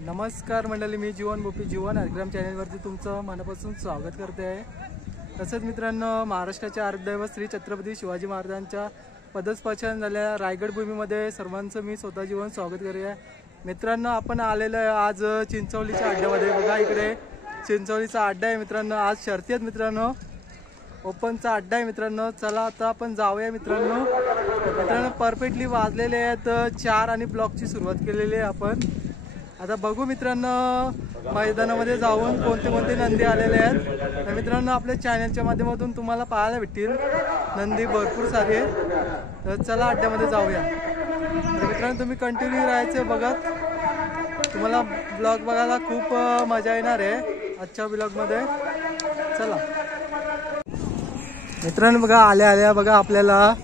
नमस्कार मंडळी, मी जीवन बोपी जीवन हरग्राम चॅनलवरती तुमचं मनापासून स्वागत करते आहे। तसंच मित्रांनो, महाराष्ट्राचे आराध्यदैवत श्री छत्रपती शिवाजी महाराजांच्या पदस्पर्शन झालेल्या रायगड भूमीमध्ये सर्वांचं मी स्वतः जीवन स्वागत करूया। मित्रांनो, आपण आलेलो आहे आज चिंचवलीच्या अड्ड्यामध्ये। बघा इकडे चिंचवलीचा अड्डा आहे मित्रांनो। आज शर्ती आहेत मित्रांनो, ओपनचा अड्डा आहे मित्रांनो। चला आता आपण जाऊया मित्रांनो। परफेक्टली वाजलेले आहेत 4 आणि ब्लॉकची सुरुवात केलेली आहे आपण। आता बघू मित्रांनो, मैदानामध्ये जाऊन कोणते कोणते नंदी आलेले आहेत। तर मित्रांनो, आपल्या चॅनलच्या माध्यमातून तुम्हाला पाहायला भेटतील नंदी भरपूर सारे। तर चला अड्ड्यामध्ये जाऊया। तर मित्रांनो, तुम्ही कंटिन्यू राहायचं बघत, तुम्हाला ब्लॉग बघायला खूप मजा येणार आहे आजच्या ब्लॉगमध्ये। चला मित्रांनो, बघा आल्या बघा आपल्याला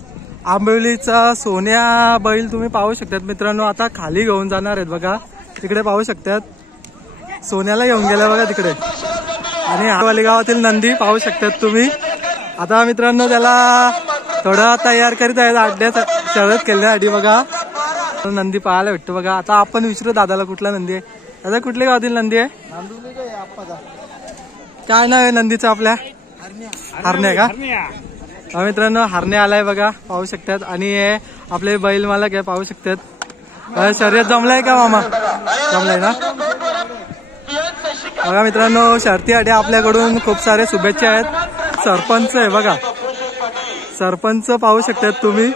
आंबवलीचा सोन्या बैल तुम्ही पाहू शकतात मित्रांनो। आता खाली घेऊन जाणार आहेत बघा, तिकडे पाहू शकतात सोन्याला घेऊन गेला बघा तिकडे। आणि आंबवली गावातील नंदी पाहू शकतात तुम्ही। आता मित्रांनो त्याला थोडा तयार करीत आहेत अड्ड्यात शर्यत केल्यासाठी बघा। नंदी पाहायला भेटतो बघा। आता आपण विचारू दादाला कुठला नंदी आहे। दादा कुठल्या गावातील नंदी आहे? काय नाव आहे नंदीचं आपल्या? हरण्या का? मित्रांनो हरण्या आलाय बघा, पाहू शकतात। आणि आपले बैल मला काय पाहू शकतात। शर्यत जमलाय का मामा? जमलाय ना बघा मित्रांनो। शर्तीसाठी आपल्याकडून खूप सारे शुभेच्छा आहेत। सरपंच आहे बघा, सरपंच पाहू शकतात तुम्ही।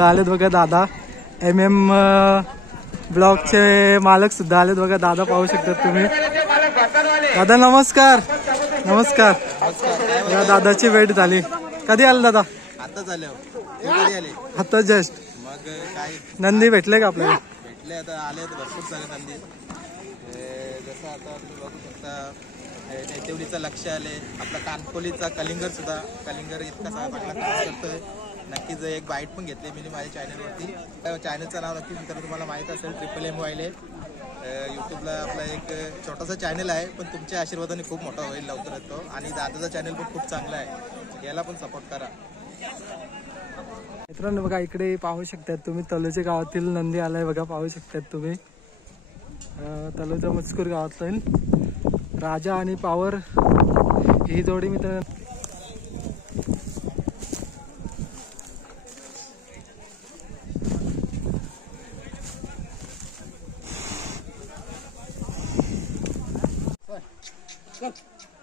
आलेत बघा दादा, MM ब्लॉकचे मालक सुद्धा आलेत बघा। दादा पाहू शकतात तुम्ही। दादा नमस्कार। नमस्कार। दादाची भेट झाली। कधी आले दादा? आता झाले आता जस्ट। मग काय नंदी भेटले का आपल्याला? भेटले, आता आले भरपूर सारे नंदी। जसं आता तुम्ही बघू शकता नेतेवलीचा लक्ष आले, आपला कानकोलीचा कलिंगर सुद्धा, कलिंगर इतका सगळा चांगला काम करतोय। नक्कीच एक बाईट पण घेतली मी माझ्या चॅनलवरती। चॅनलचं नाव नक्की मित्रांनो तुम्हाला माहित असेल, MMM वायले। यूट्यूबला आपला एक छोटासा चॅनल आहे, पण तुमच्या आशीर्वादाने खूप मोठा होईल लवकरच तो। आणि दादाचा चॅनल पण खूप चांगला आहे, याला पण सपोर्ट करा मित्रांनो। बघा इकडे पाहू शकतात तुम्ही, तलोच्या गावातील नंदी आलाय बघा, पाहू शकतात तुम्ही। तलोच्या मजकूर गावातील राजा आणि पावर ही जोडी मित्रांनो।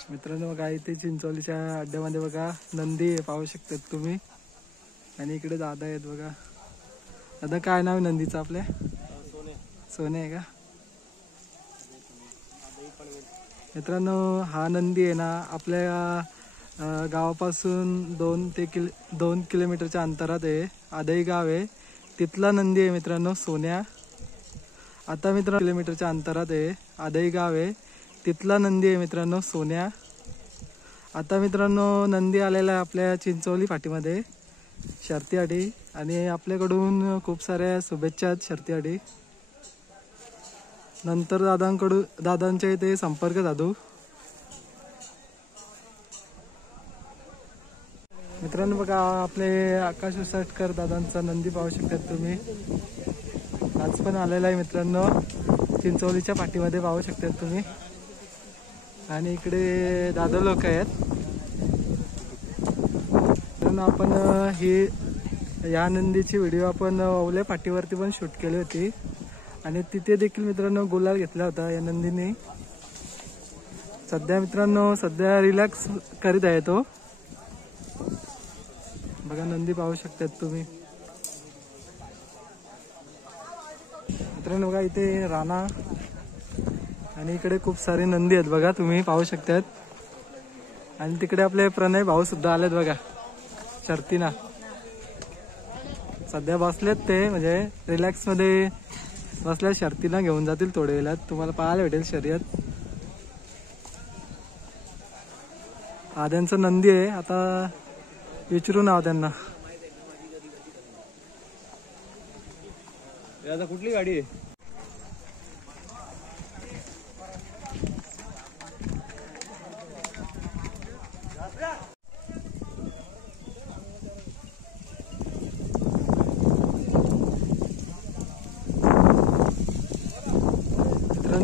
मित्रांनो बघा इथे चिंचवलीच्या अड्ड्यामध्ये बघा नंदी पाहू शकतात तुम्ही। आणि इकडे दादा आहेत बघा। दादा काय नाव आहे नंदीचं आपल्या? सोने आहे का मित्रांनो? हा नंदी आहे ना आपल्या गावापासून 2 किलोमीटरच्या अंतरात आहे। आदई गाव आहे, तिथला नंदी आहे मित्रांनो सोन्या। आता मित्रांनो किलोमीटरच्या अंतरात आहे, आदई गाव आहे, तिथला नंदी आहे मित्रांनो सोन्या। आता मित्रांनो नंदी आलेला आहे आपल्या चिंचवली फाटीमध्ये शर्तीसाठी। आणि आपल्याकडून खूप साऱ्या शुभेच्छा आहेत शर्तीसाठी। नंतर दादांच्या इथे संपर्क साधू। मित्रांनो बघा आपले आकाश उसटकर दादांचा नंदी पाहू शकतात तुम्ही। आज पण आलेला आहे मित्रांनो चिंचवलीच्या पाठीमध्ये, पाहू शकतात तुम्ही। आणि इकडे दादा लोक आहेत मित्रांनो। आपण या नंदीची व्हिडिओ आपण ओल्या फाटीवरती पण शूट केली होती, आणि तिथे देखील मित्रांनो गुलाल घेतला होता या नंदीने। सध्या मित्रांनो रिलॅक्स करीत आहे तो बघा। नंदी पाहू शकतात तुम्ही मित्रांनो। बघा इथे राणा आणि इकडे खूप सारे नंदी आहेत बघा, तुम्ही पाहू शकतात। आणि तिकडे आपले प्रणय भाऊ सुद्धा आलेत बघा शर्तीना। सध्या बसलेत ते, म्हणजे रिलॅक्स मध्ये बसल्या, शर्तीना घेऊन जातील थोड्या वेळात, तुम्हाला पाहायला भेटेल शर्यत। आद्यांचा नंदी आहे, आता विचारू नाव त्यांना। कुठली गाडी आहे?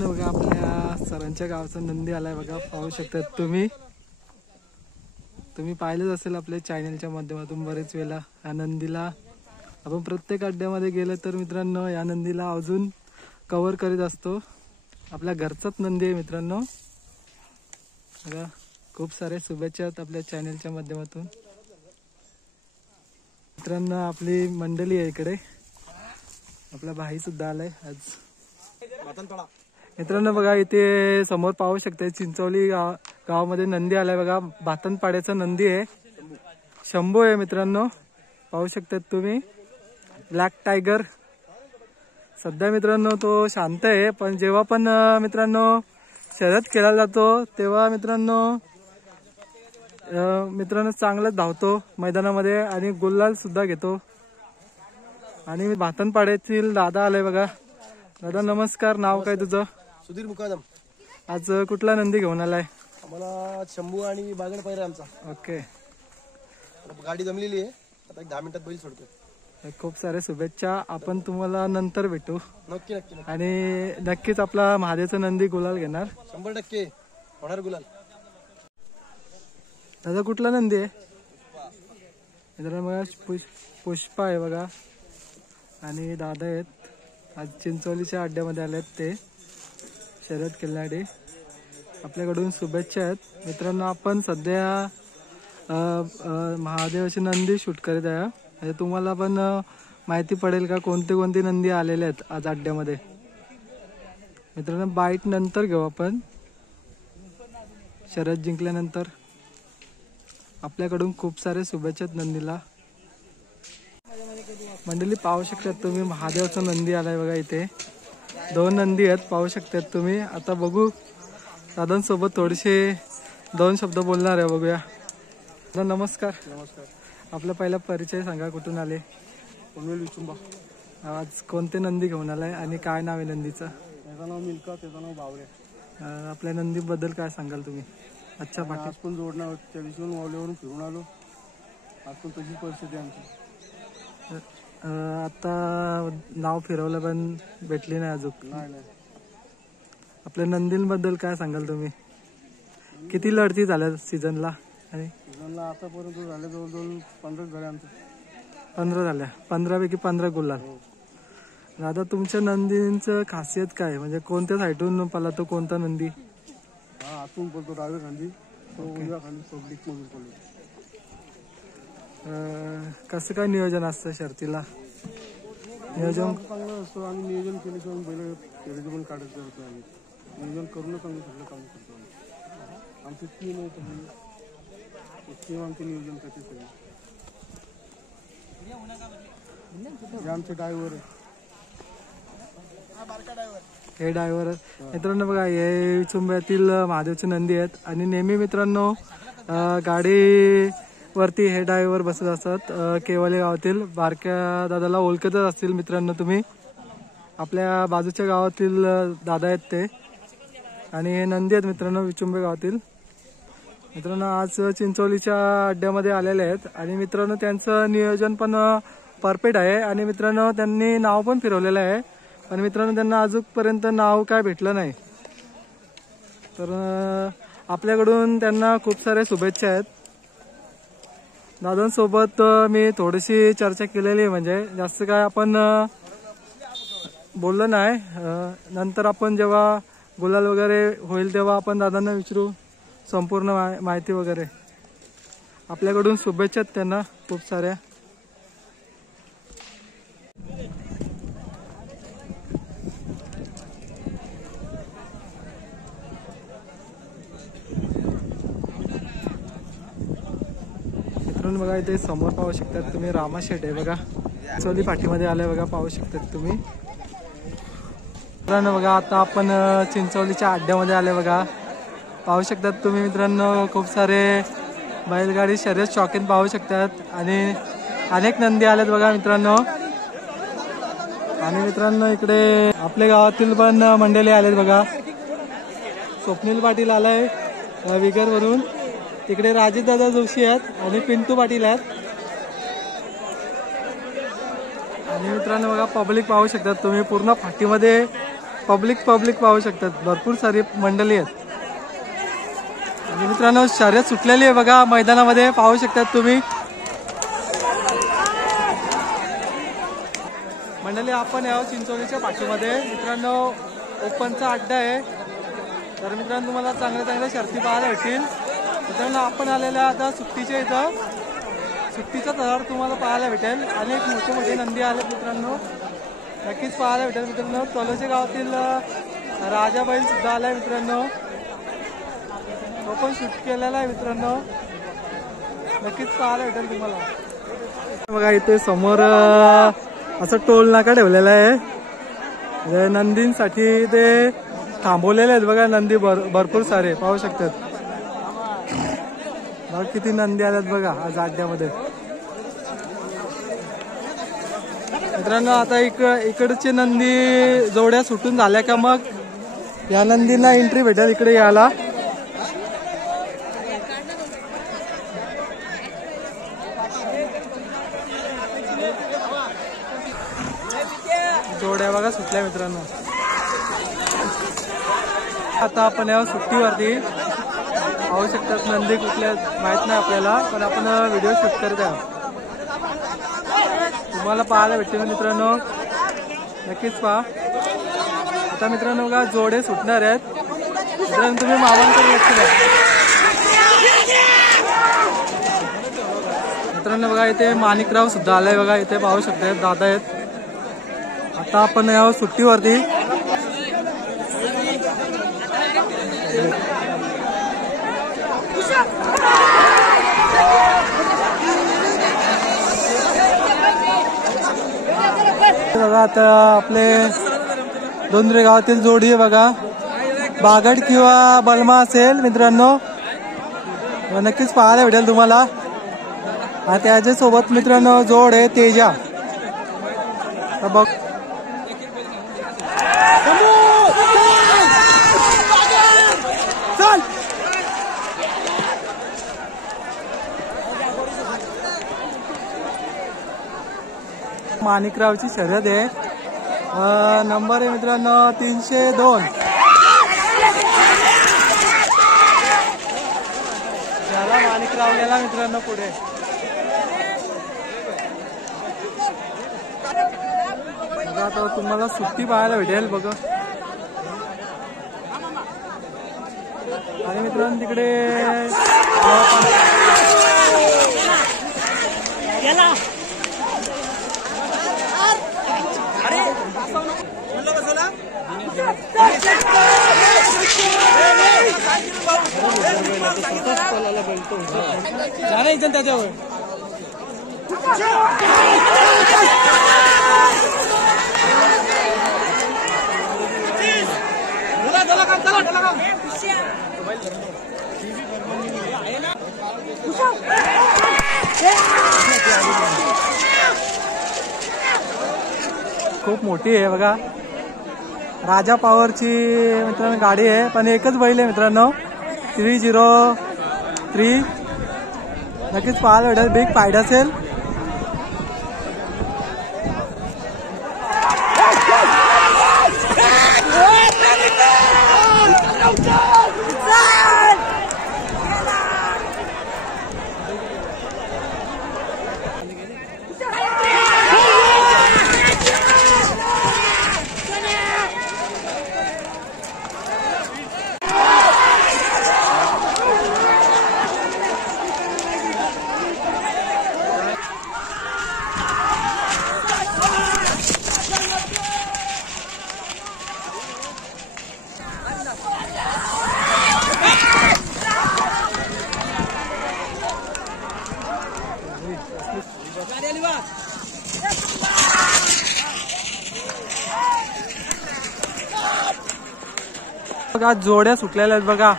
मित्रांनो बघा आपल्या सरांच्या गावचा नंदी आलाय बघा, पाहू शकतात तुम्ही. तुम्ही पाहिलंच असेल आपल्या चॅनलच्या माध्यमातून बरेच वेळा. या नंदीला आपण प्रत्येक अड्ड्यामध्ये गेलं तर मित्रांनो या नंदीला अजून कव्हर करीत असतो. आपल्या घरचाच नंदी आहे मित्रांनो बघा. खूप सारे शुभेच्छा आहेत आपल्या चॅनलच्या माध्यमातून. मित्रांनो आपली मंडळी आहे इकडे, आपला भाई सुद्धा आलाय आज. मित्रांनो बघा इथे समोर पाहू शकता चिंचोली गावामध्ये नंदी आलाय बघा. भातनपाड्याचा नंदी आहे, शंभू आहे मित्रांनो, पाहू शकतात तुम्ही. Black tiger. सध्या मित्रांनो तो शांत आहे, पण जेव्हा पण मित्रांनो शर्यत केला जातो तेव्हा मित्रांनो चांगलाच धावतो मैदानामध्ये आणि गुलाल सुद्धा घेतो. आणि भातनपाड्यातील दादा आलाय बघा. दादा नमस्कार, नाव काय तुझं? सुधीर मुकादम. आज कुठला नंदी घेऊन आलाय? आम्हाला शंभू आणि बागड पायरा आमचा. ओके, गाडी जमलेली आहे, आता 10 मिनिटात बैल सोडतो. खूप साऱ्या शुभेच्छा. आपण तुम्हाला नंतर भेटू नक्की नक्की नक्की. आणि नक्कीच आपला महादेवचा नंदी गुलाल घेणार. 100% होणार गुलाल. दादा कुठला नंदी आहे? बघा पुष्पा आहे बघा आणि दादा आहेत. आज चिंचोलीच्या अड्ड्यामध्ये आले आहेत ते शर्यत खेळण्यासाठी. आपल्याकडून शुभेच्छा आहेत मित्रांनो. आपण सध्या महादेवाची नंदी शूट करीत आहे, म्हणजे तुम्हाला पण माहिती पडेल का कोणते कोणते नंदी आलेले आहेत आज अड्ड्यामध्ये. मित्रांनो बाईट नंतर घेऊ आपण शर्यत जिंकल्यानंतर. आपल्याकडून खूप सारे शुभेच्छा आहेत नंदीला. मंडळी पाहू शकतात तुम्ही महादेवाचा नंदी आलाय बघा. इथे 2 नंदी आहेत पाहू शकतात तुम्ही. आता बघू दादांसोबत थोडेसे 2 शब्द बोलणार आहे, बघूया. दादा नमस्कार. नमस्कार. आपला पहिला परिचय सांगा, कुठून आले? पनवेल विचुंबा. आज कोणते नंदी घेऊन आलाय आणि काय नाव आहे नंदीचं? त्याचं नाव मिल्का, त्याचं नाव बावरे. आपल्या नंदीबद्दल काय सांगाल तुम्ही? अच्छा पाठी आज पण जोडणार होती, त्या दिवशी मावल्यावरून फिरून आलो. आज पण तशीच परिस्थिती आमची. आता नाव फिरवलं पण भेटली नाही अजून. नाही. आपल्या नंदींबद्दल काय सांगाल तुम्ही? किती लढती झाल्या सीझनला? आणि सीझनला आतापर्यंत झाले जवळजवळ 15 झाले आमचे. 15 झाल्या, 15 पैकी 15 गुलाल. दादा तुमच्या नंदींचं खासियत काय, म्हणजे कोणत्या साईडून पळतो कोणता नंदी? हा आतून बोलतो डावे खांदी, तो उजव्या खांदी पब्लिक मधून पडलो. कसं काय नियोजन असतं शर्तीला? नियोजन चांगलं असतं. आम्ही नियोजन केल्याशिवाय बैल फेरीचं पण काढत करतो. आम्ही नियोजन करूनच आम्ही सगळं काम करतो. आमची टीम आहे, टीम आमचे नियोजन करते सगळे. हे आमचे ड्रायव्हर आहे, हे ड्रायव्हर. मित्रांनो बघा हे चुंब्यातील महादेवचे नंदी आहेत आणि नेहमी मित्रांनो गाडीवरती हे ड्रायव्हर बसत असतात. केवले गावातील बारक्या दादाला ओळखतच असतील मित्रांनो तुम्ही. आपल्या बाजूच्या गावातील दादा आहेत ते आणि हे नंदी आहेत मित्रांनो विचुंबे गावातील. मित्रांनो आज चिंचोलीच्या अड्ड्यामध्ये आलेले आहेत आणि मित्रांनो त्यांचं नियोजन पण परफेक्ट आहे आणि मित्रांनो त्यांनी नाव पण फिरवलेलं आहे, पण मित्रांनो त्यांना अजूनपर्यंत नाव काय भेटलं नाही. तर आपल्याकडून त्यांना खूप साऱ्या शुभेच्छा आहेत. दादांसोबत मी थोडीशी चर्चा केलेली आहे, म्हणजे जास्त काय आपण बोललो नाही. नंतर आपण जेव्हा गुलाल वगैरे होईल तेव्हा आपण दादांना विचारू संपूर्ण माहिती वगैरे. आपल्याकडून शुभेच्छा आहेत त्यांना खूप साऱ्या. मित्रांनो बघा इथे समोर पाहू शकतात तुम्ही रामाशेठ आहे बघा, चोली पाठीमध्ये आलाय बघा, पाहू शकतात तुम्ही. मित्रांनो बघा आता आपण चिंचोलीच्या अड्ड्यामध्ये आले बघा, पाहू शकतात तुम्ही. मित्रांनो खूप सारे बैलगाडी शर्यत शौकीन पाहू शकतात आणि अनेक नंदी आलेत बघा मित्रांनो. आणि मित्रांनो इकडे आपल्या गावातील पण मंडळी आलेत बघा. स्वप्नील पाटील आलाय विगरवरून, तिकडे राजेशदादा जोशी आहेत आणि पिंटू पाटील आहेत. आणि मित्रांनो बघा पब्लिक पाहू शकतात तुम्ही, पूर्ण फाटीमध्ये पब्लिक पाहू शकतात, भरपूर सारी मंडळी आहेत. आणि मित्रांनो शर्यत सुटलेली आहे बघा मैदानामध्ये, पाहू शकतात तुम्ही. मंडळी आपण या चिंचोलीच्या पाठीमध्ये मित्रांनो ओपनचा अड्डा आहे. तर मित्रांनो तुम्हाला चांगल्या शर्ती पाहायला भेटतील. मित्रांनो आपण आलेल्या आता सुट्टीच्या इथं सुट्टीचा थर तुम्हाला पाहायला भेटेल. अनेक मोठे नंदी आले मित्रांनो, नक्कीच पाहायला भेटेल. मित्रांनो तलोचे गावातील राजा बैल सुद्धा आलाय मित्रांनो, तो पण शूट केलेला आहे मित्रांनो, नक्कीच पाहायला भेटेल तुम्हाला. बघा इथे समोर असं टोल नाका ठेवलेला आहे, नंदींसाठी ते थांबवलेले आहेत बघा. नंदी भरपूर सारे पाहू शकतात. बघा किती नंदी आल्यात बघा आज अड्ड्यामध्ये. मित्रांनो आता इकडचे नंदी जोड्या सुटून झाल्या का मग या नंदींना एंट्री भेटेल इकडे यायला. जोड्या बघा सुटल्या मित्रांनो. आता आपण या सुट्टीवरती पाहू शकतात. नंदी कुठल्या माहित नाही आपल्याला, पण आपण व्हिडिओ शूट करत आहोत. तुम्हाला पाहायला भेटते मित्रांनो, नक्कीच पहा. आता मित्रांनो बघा जोडे सुटणार आहेत. मित्रांनो तुम्ही मावांकडे लक्ष द्या. मित्रांनो बघा इथे माणिकराव सुद्धा आलाय बघा, इथे पाहू शकतात दादा आहेत. आता आपण या सुट्टीवरती बघा आता आपले दोंदरे गावातील जोडी आहे बघा, बागड किंवा बलमा असेल मित्रांनो, नक्कीच पाहायला भेटेल तुम्हाला. त्याच्या सोबत मित्रांनो जोड आहे तेजा. बघ माणिकरावची शर्यत आहे. नंबर आहे मित्रांनो 302. त्याला माणिकराव गेला मित्रांनो पुढे. आता तुम्हाला सुट्टी पाहायला भेटेल बघा. आणि मित्रांनो तिकडे त्याच्यावर खूप मोठी आहे बघा. राजा पॉवरची मित्रांनो गाडी आहे, पण एकच बैल आहे मित्रांनो 303. नक्कीच पाहायला भेटेल, बिग फायदा असेल. बघा जोड्या सुटलेल्या आहेत बघा.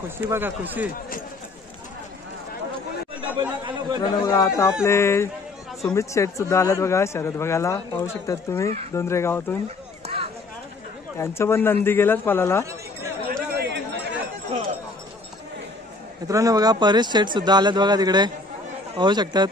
खुशी बघा खुशी. मित्रांनो बघा आता आपले सुमित शेठ सुद्धा आल्यात बघा शर्यत बघायला. पाहू शकतात तुम्ही दोनरे गावातून. त्यांचं पण नंदी गेल्यात पालाला. मित्रांनो बघा परेश शेठ सुद्धा आल्यात बघा तिकडे. पाहू शकतात.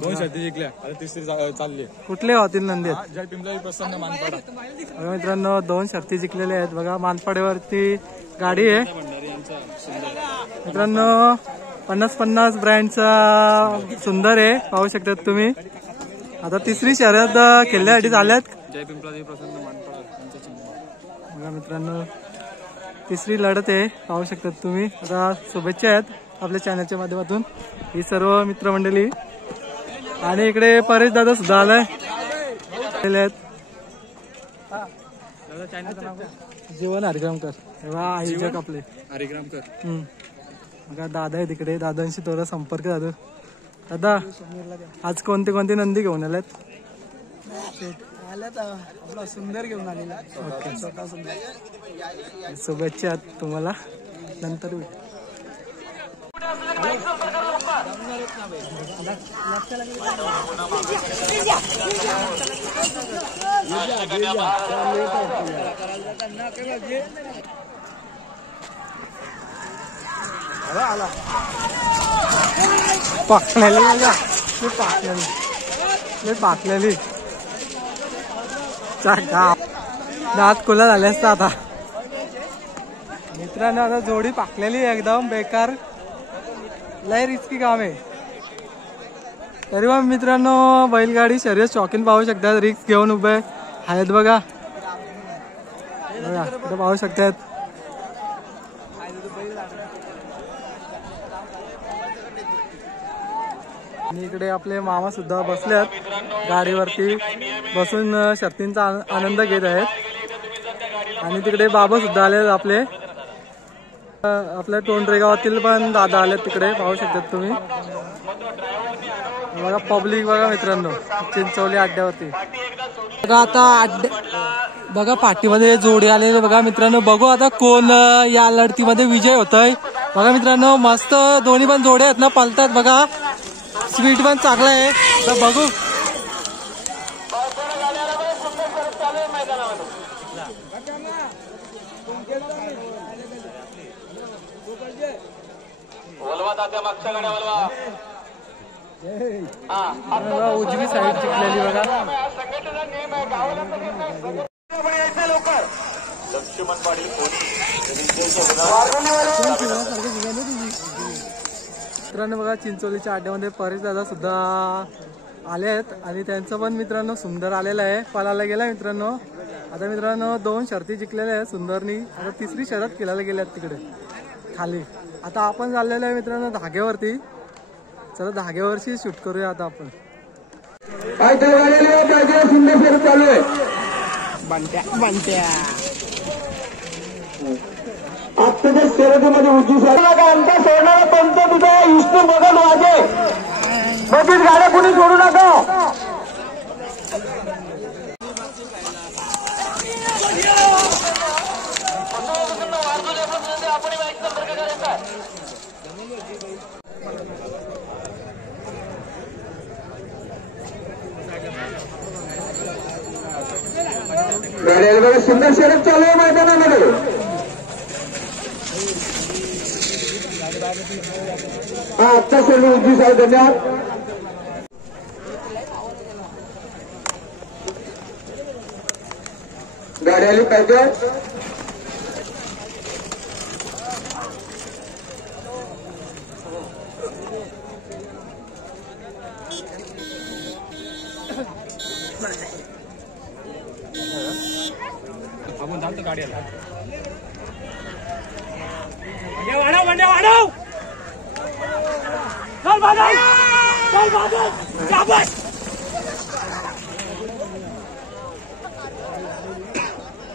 दोन शर्ती जिंकल्या आता तिसरी चालली. कुठले होतील नंदी? जय पिंपळाई प्रसन्न मानपाडा. बघा मित्रांनो 2 शर्ती जिंकलेले आहेत बघा. मानपाड्यावरती गाडी आहे मित्रांनो. 50-50 ब्रँडचा सुंदर आहे. पाहू शकतात तुम्ही. आता तिसरी शर्यत खेळण्यासाठी झाल्यात. जय पिंपळाई प्रसन्न मानपाडा. बघा मित्रांनो तिसरी लढत आहे. पाहू शकतात तुम्ही. आता शुभेच्छा आहेत आपल्या चॅनलच्या माध्यमातून ही सर्व मित्रमंडळी. आणि इकडे परेश दादा सुद्धा आलाय. जीवन हरिग्रामकर तेव्हा आयोजक आपले हरिग्रामकर. बघा दादा आहे तिकडे. दादांशी थोडा संपर्क साधू. दादा आज कोणते कोणते नंदी घेऊन आल्यात? आपला सुंदर घेऊन आलेला. शुभेच्छा तुम्हाला. नंतर पाकलेली दात कुला झाले असता आता. मित्रांनो आता जोडी पाकलेली एकदम बेकार. लय रिस्की काम आहे. तरी मग मित्रांनो बैलगाडी शर्यत शौकीन पाहू शकतात. रिक्स घेऊन उभे आहेत बघा. इथं पाहू शकतात. आणि इकडे आपले मामा सुद्धा बसल्यात गाडीवरती बसून शर्तींचा आनंद घेत आहेत. आणि तिकडे बाबा सुद्धा आले आपले. आपल्या टोंडरे गावातील पण दादा आले तिकडे. पाहू शकतात तुम्ही. बघा पब्लिक बघा मित्रांनो चिंचवली अड्ड्यावरती. बघा आता बघा पाठीमध्ये जोडी आलेले बघा मित्रांनो. बघू आता कोण या लढतीमध्ये विजय होतोय. बघा मित्रांनो मस्त दोन्ही पण जोड्या आहेत ना पलतात बघा. स्पीड पण चांगला आहे. तर बघू उजवी साईड जिंकलेली बघा. मित्रांनो बघा चिंचोलीच्या अड्ड्यामध्ये परेश दादा सुद्धा आले आहेत. आणि त्यांचं पण मित्रांनो सुंदर आलेलं आहे. पळायला गेला मित्रांनो. आता मित्रांनो 2 शर्ती जिंकलेल्या आहेत सुंदरनी. आता तिसरी शर्यत खेळायला गेल्यात तिकडे खाली. आता आपण चाललेलो आहे मित्रांनो धाग्यावरती. चला धाग्यावरची शूट करूया आता आपण. सुंदर शर्यत चालू आहे. आजच्या शर्यतीमध्ये उंची आमचा सोडणारा पंच तुझा विष्णू बघा माझे बघीच गाड्या कुणी सोडू नका. गाड्याला बघा सुंदर शर्यत चालू आहे मैदानामध्ये. हा आत्ता सर्व उंची साहेब धन्यवाद. गाडी आली पाहिजे. आपण जातो गाडी आला.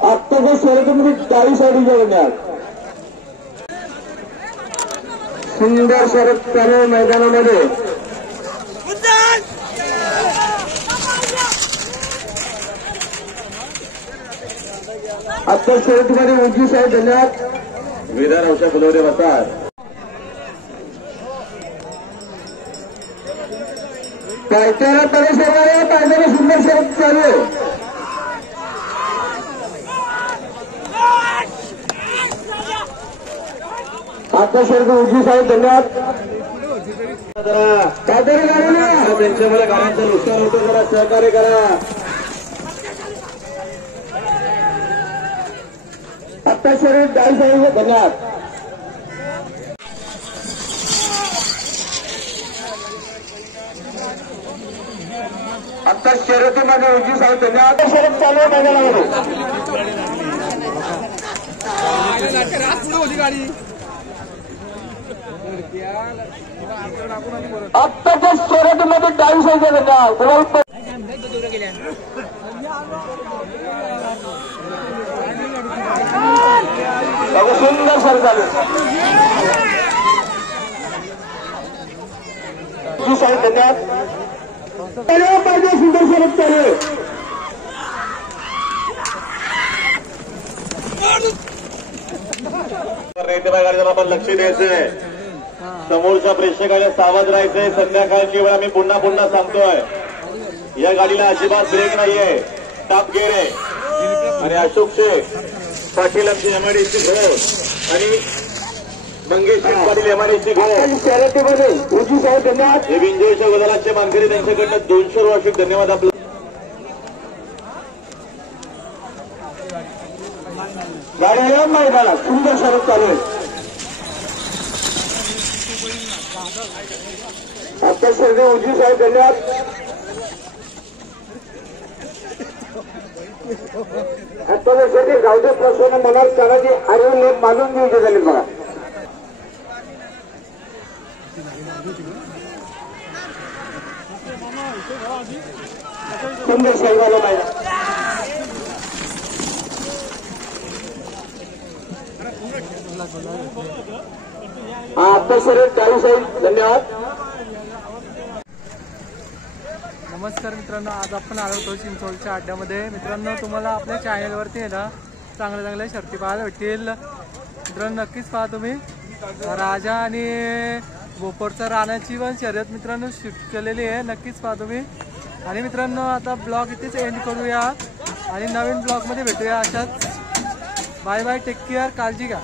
आत्ताच्या शर्यतीमध्ये 40 साईडच्या बघण्यात सुंदर शर्यत चालू मैदानामध्ये. आता शर्यतीमध्ये उंची साहेब धन्यवाद. विधान औषध फुलवरे बसार पायथ्याला तरी सर्वांना पायथ्याला सुंदर शर्यत चालू आहे. आता शर्यत उंची साहेब धन्यवाद. काहीतरी करा ना, त्यांच्यामुळे गाड्यांचं नुकसान होतं, जरा सहकार्य करा. आता शर्यत डाई साहेब धन्यवाद. आता शर्यतीमध्ये उंची साहेब धन्यवाद. शर्यत चालू आहे मैदानामध्ये. आत्ताच्या शर्यतीमध्ये डाई साहेब धन्यवाद. सुंदर सर चालू साहेब धन्यवाद. पाहिजे सुंदर शरद चालू आहे. गाडीला आपण लक्ष द्यायचंय. समोरच्या प्रेक्षकाला सावध राहायचंय. संध्याकाळची वेळ आम्ही पुन्हा पुन्हा सांगतोय, या गाडीला अजिबात ब्रेक नाहीये, टॉप गेअर आहे. आणि अशोक शेख पाटील आमची एमआयडीसी घोष आणि मंगेश पाटील एमआयडीसी घोष शर्यतीमध्ये उंची साहेब धन्यवाद. हे विंजयच्या गोदालाचे मानकरी, त्यांच्याकडनं 200 वार्षिक धन्यवाद. आपलं गाड्या मैदानात सुंदर शरद चालू आहे. आता शर्यती उंची साहेब धन्यवाद. आता शर्यती गावचे प्रसन्न मनात करायची आर्य लोक मानून घ्यायचे झाले बघा. सुंदर साहेब आलं मैदान. आता शर्यत डाई साहेब धन्यवाद. नमस्कार मित्रांनो, आज आपण आलो होतो चिंचोळच्या अड्ड्यामध्ये. मित्रांनो, तुम्हाला आपल्या चॅनलवरती आहे ना चांगल्या चांगल्या शर्ती पाहायला भेटतील. मित्रांनो, नक्कीच पहा तुम्ही. राजा आणि बोपोरचा राणाची पण शर्यत मित्रांनो शूट केलेली आहे, नक्कीच पहा तुम्ही. आणि मित्रांनो, आता ब्लॉग इथेच एंड करूया आणि नवीन ब्लॉगमध्ये भेटूया अशाच. बाय बाय, टेक केअर, काळजी घ्या.